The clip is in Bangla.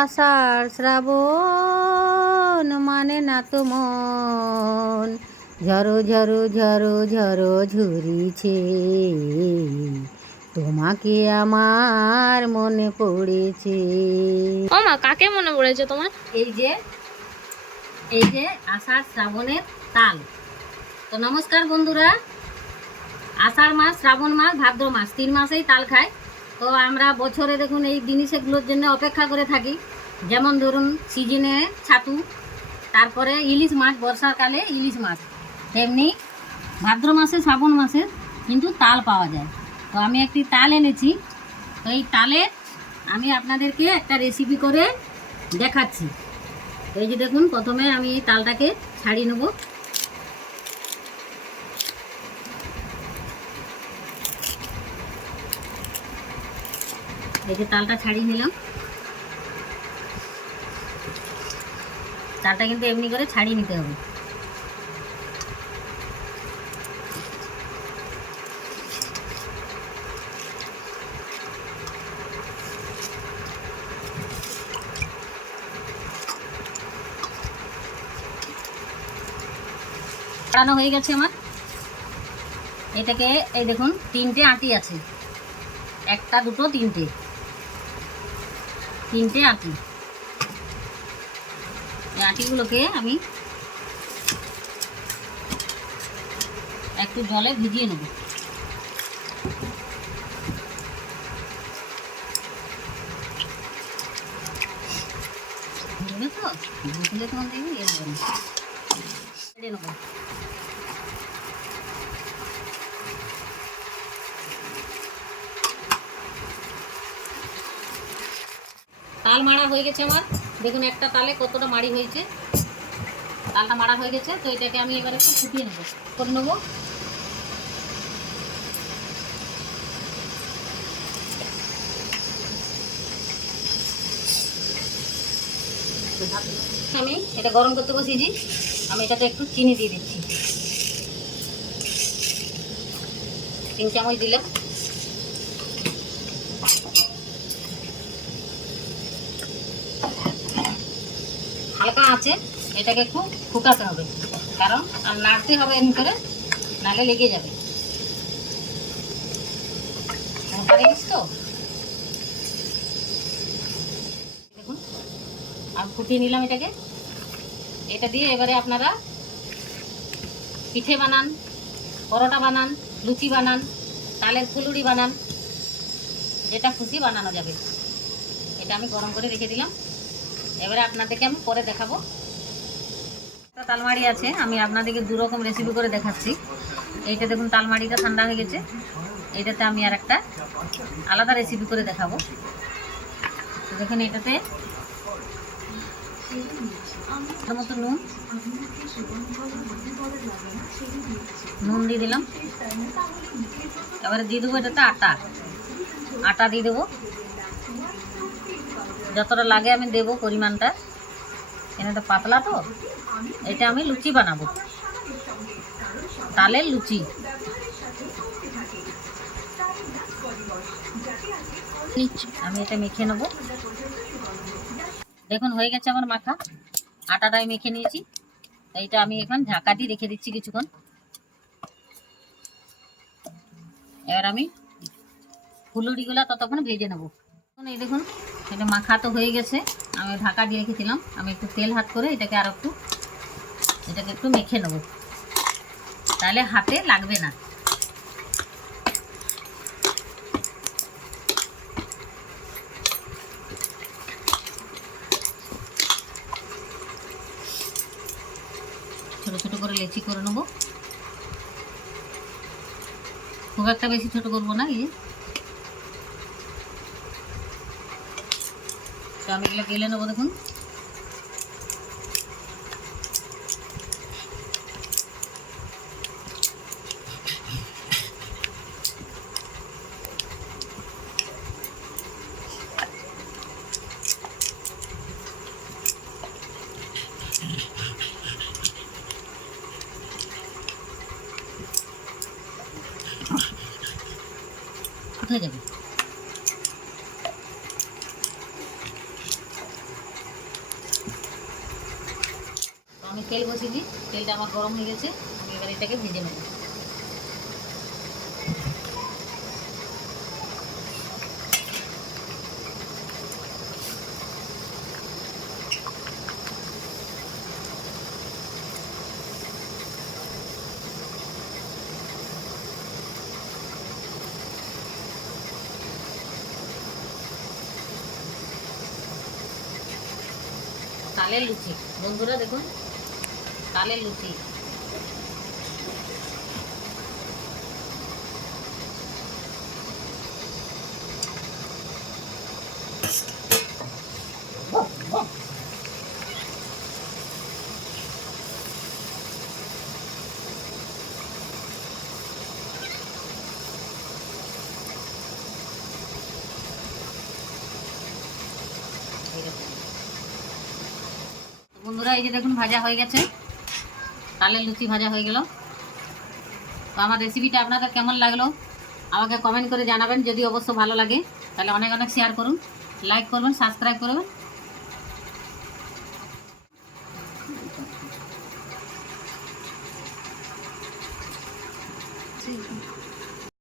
আষাঢ় শ্রাবণ মানে না তো মন। ঝরো ঝরো ঝরো ঝরো ঝুরিছে তোমাকে আমার মনে পড়েছে। ও মা কাকে মনে পড়েছে তোমার? এই যে এই যে আষাঢ় শ্রাবণের তাল। তো নমস্কার বন্ধুরা আষাঢ় মাস, শ্রাবণ মাস, ভাদ্র মাস, তিন মাসেই তাল খায়। তো আমরা বছরে দেখুন এই জিনিসগুলোর জন্য অপেক্ষা করে থাকি। যেমন ধরুন সিজনে ছাতু, তারপরে ইলিশ মাছ, বর্ষাকালে ইলিশ মাছ। তেমনি ভাদ্র মাসে, শ্রাবণ মাসে কিন্তু তাল পাওয়া যায়। তো আমি একটি তাল এনেছি। তো এই তালের আমি আপনাদেরকে একটা রেসিপি করে দেখাচ্ছি। এই যে দেখুন, প্রথমে আমি এই তালটাকে ছাড়িয়ে নেব। এই যে তালটা ছাড়িয়ে নিলাম। তালটা কিন্তু এমনি করে ছাড়িয়ে নিতে হবে। ছাড়ানো হয়ে গেছে আমার। এটাকে, এই দেখুন, তিনটে আটি আছে। একটা, দুটো, তিনটে। তিনটে আটি এই আটিগুলোকে আমি একটু জলে ভিজিয়ে নেব। তো? বুঝলে তোমার দেখবি এ হবে না। নেব। তাল মারা হয়ে গেছে আমার। দেখুন একটা তালে কতটা মাড়ি হয়েছে। তালটা মারা হয়ে গেছে, তো এটাকে আমি এবার একটু ফুটিয়ে নেব। করে নেব। আমি এটা গরম করতে বসিয়েছি। আমি এটাতে একটু চিনি দিয়ে দিচ্ছি। তিন চামচ দিলাম। হালকা আছে, এটাকে একটু ফুটাতে হবে। কারণ আর নাড়তে হবে এমনি করে, নালে লেগে যাবে। তো? দেখুন, আর ফুটিয়ে নিলাম এটাকে। এটা দিয়ে এবারে আপনারা পিঠে বানান, পরোটা বানান, লুচি বানান, তালের ফুলুরি বানান, যেটা খুশি বানানো যাবে। এটা আমি গরম করে রেখে দিলাম। এবারে আপনাদেরকে আমি পরে দেখাবো। একটা তালমাড়ি আছে, আমি আপনাদেরকে দু রকম রেসিপি করে দেখাচ্ছি। এইটা দেখুন, তালমাড়িটা ঠান্ডা হয়ে গেছে। এইটাতে আমি আর একটা আলাদা রেসিপি করে দেখাবো। দেখুন এটাতে নুন নুন দিয়ে দিলাম। এবারে দিয়ে দেবো এটাতে আটা। আটা দিয়ে দেবো। যতটা লাগে আমি দেবো পরিমাণটা। কেন এটা পাতলা তো। এটা আমি লুচি বানাবো। তালের লুচি। আমি এটা মেখে নেব। দেখুন, হয়ে গেছে আমার মাখা। আটাটাই মেখে নিয়েছি। এইটা আমি এখন ঢাকা দিয়ে রেখে দিচ্ছি কিছুক্ষণ। এবার আমি ফুলুরিগুলা ততক্ষণ ভেজে নেব। এই দেখুন, এটা মাখা তো হয়ে গেছে। আমি ঢাকা দিয়ে রেখেছিলাম। আমি একটু তেল হাত করে এটাকে আর একটু, এটাকে একটু মেখে নেব। তাহলে হাতে লাগবে না। ছোট ছোট করে লেচি করে নেব। খুব একটা বেশি ছোট করব না, এই তো আমি এগুলো গেলে নেব দেখুন। কোথায় যাবে? আমি তেল বসিয়ে দিই তেলটা আমার গরম হয়ে গেছে, আমি এবার এটাকে ভেজে নেব। তালের লুচি। বন্ধুরা, দেখুন তালের লুচি। বন্ধুরা এই যে দেখুন ভাজা হয়ে গেছে তালের লুচি ভাজা হয়ে গেল। তো আমার রেসিপিটা আপনাদের কেমন লাগল? আমাকে কমেন্ট করে জানাবেন, যদি অবশ্য ভালো লাগে। তাহলে অনেক অনেক শেয়ার করুন। লাইক করবেন সাবস্ক্রাইব করবেন।